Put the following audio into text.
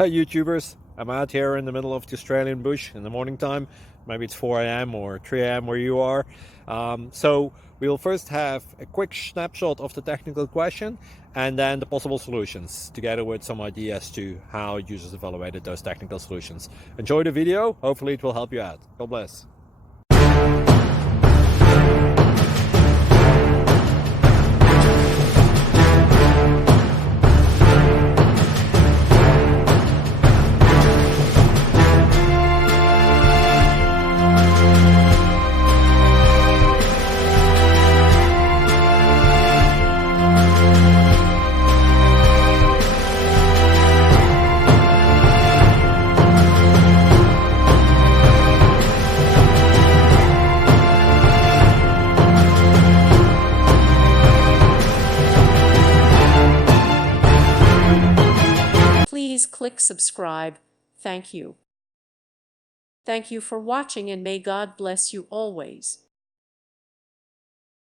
Hi YouTubers, I'm out here in the middle of the Australian bush in the morning time. Maybe it's 4 a.m. or 3 a.m. where you are. So we'll first have a quick snapshot of the technical question and then the possible solutions, together with some ideas to how users evaluated those technical solutions. Enjoy the video, hopefully it will help you out. God bless. Please click subscribe. Thank you. Thank you for watching, and may God bless you always.